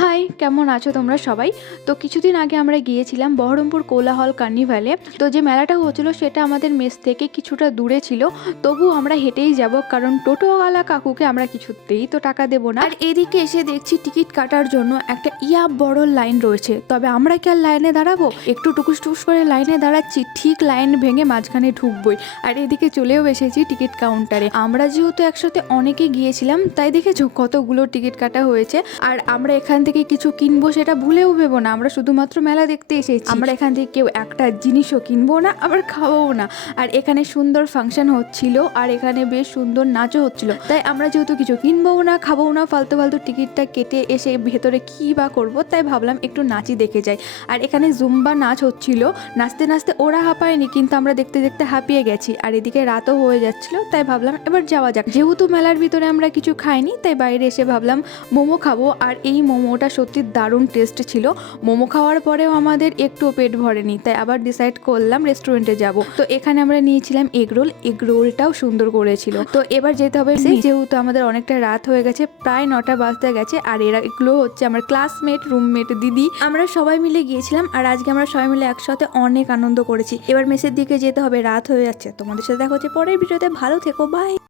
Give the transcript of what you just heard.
High, কেমন আছো তোমরা সবাই? তো কিছুদিন আগে আমরা গিয়েছিলাম বহরমপুর কোলাহল কার্নিভালে। তো যে মেলাটা হচ্ছিল সেটা আমাদের মেস থেকে কিছুটা দূরে ছিল, তবু আমরা হেঁটেই যাব, কারণ টোটোওয়ালা কাকুকে আমরা কিছুতেই তো টাকা দেবো না। আর এদিকে এসে দেখছি টিকিট কাটার জন্য একটা বড় লাইন রয়েছে। তবে আমরা কি আর লাইনে দাঁড়াবো? একটু টুকুস টুকুস করে লাইনে দাঁড়াচ্ছি, ঠিক লাইন ভেঙে মাঝখানে ঢুকবই। আর এদিকে চলেও এসেছি টিকিট কাউন্টারে। আমরা যেহেতু একসাথে অনেকে গিয়েছিলাম, তাই দেখেছো কতগুলো টিকিট কাটা হয়েছে। আর আমরা এখান থেকে কিছু কিনবো সেটা ভুলেও ভেবো না, আমরা শুধুমাত্র মেলা দেখতে এসেছি। আমরা এখান থেকে কেউ একটা জিনিসও কিনবো না, আবার খাওয়াও না। আর এখানে সুন্দর ফাংশন হচ্ছিল, আর এখানে বেশ সুন্দর নাচও হচ্ছিল। তাই আমরা যেহেতু কিছু কিনবো না, খাবো না, ফালতু ফালতু টিকিটটা কেটে এসে ভেতরে কি বা করবো, তাই ভাবলাম একটু নাচই দেখে যাই। আর এখানে জুম্বা নাচ হচ্ছিল, নাচতে নাচতে ওরা হাঁপায়নি, কিন্তু আমরা দেখতে দেখতে হাঁপিয়ে গেছি। আর এদিকে রাতও হয়ে যাচ্ছিল, তাই ভাবলাম এবার যাওয়া যাক। যেহেতু মেলার ভিতরে আমরা কিছু খাইনি, তাই বাইরে এসে ভাবলাম মোমো খাবো। আর এই মোমোটা সত্যি দারুণ টেস্ট ছিল। মোমো খাওয়ার পরেও আমাদের একটুও পেট ভরেনি, তাই আবার ডিসাইড করলাম রেস্টুরেন্টে যাব। তো এখানে আমরা নিয়েছিলাম এগ রোল, এগ রোলটাও সুন্দর করেছিল। তো এবার যেতে হবে, যেহেতু আমাদের অনেকটা রাত হয়ে গেছে, প্রায় 9টা বাজতে গেছে। আর এগুলো হচ্ছে আমার ক্লাসমেট, রুমমেট, দিদি, আমরা সবাই মিলে গিয়েছিলাম। আর আজকে আমরা সবাই মিলে একসাথে অনেক আনন্দ করেছি। এবার মেসের দিকে যেতে হবে, রাত হয়ে যাচ্ছে। তোমাদের সাথে দেখা হচ্ছে পরের ভিডিওতে, ভালো থেকো, বাই।